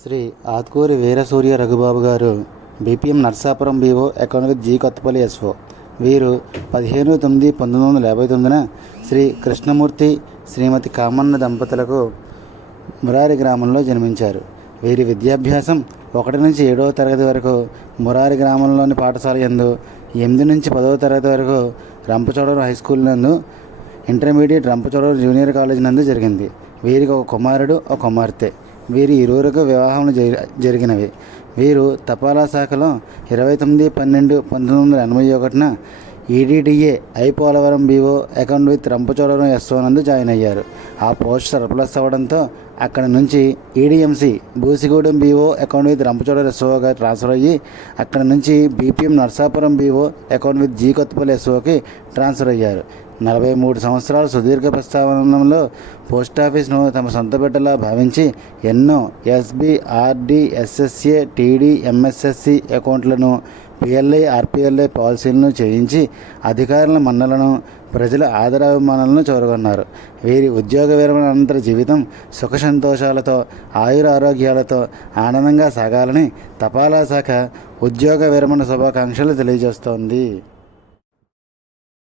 Shri Atukuri Veerasurya Raghubabu garu BPM Narsapuram BO account with G Kothapalli SO. వీరు 15/9/1959 శ్రీ కృష్ణమూర్తి శ్రీమతి కామన్న దంపతులకు మురారి గ్రామంలో జన్మించారు. వీరి విద్యాభ్యాసం 1 నుంచి 7వ తరగతి వరకు మురారి గ్రామంలోని పాఠశాల యందు, 8 నుంచి 10వ తరగతి వరకు రంపచోడవరం హై స్కూల్ నందు, ఇంటర్మీడియట్ రంపచోడవరం జూనియర్ కాలేజ్ నందు జరిగింది. వీరికి ఒక కుమారుడు, ఒక కుమార్తె. వీరి ఇరువురికి వివాహములు జరిగినవి. వీరు తపాలా శాఖలో 29/12/1981 EDDA Polavaram BO account with Rampachodavaram SO నందు జాయిన్ అయ్యారు. ఆ పోస్ట్ సర్ప్లస్ అవ్వడంతో అక్కడి నుంచి EDMC Busigudem BO account with Rampachodavaram ఎస్ఓగా ట్రాన్స్ఫర్ అయ్యి, అక్కడి నుంచి BPM Narsapuram BO account with G Kothapalli ఎస్ఓకి ట్రాన్స్ఫర్ అయ్యారు. 43 సంవత్సరాల సుదీర్ఘ ప్రస్థానంలో పోస్టాఫీస్ను తమ సొంత బిడ్డలా భావించి ఎన్నో ఎస్బీ, ఆర్డీ, ఎస్ఎస్ఏ, టీడీ, ఎంఎస్ఎస్సి అకౌంట్లను, పిఎల్ఐ, ఆర్పిఎల్ఐ పాలసీలను చేయించి అధికారుల మన్నలను, ప్రజల ఆదరాభిమానాలను చూరగొన్నారు. వీరి ఉద్యోగ విరమణ అనంతర జీవితం సుఖ సంతోషాలతో, ఆయురారోగ్యాలతో ఆనందంగా సాగాలని తపాలా శాఖ ఉద్యోగ విరమణ శుభాకాంక్షలు తెలియజేస్తోంది.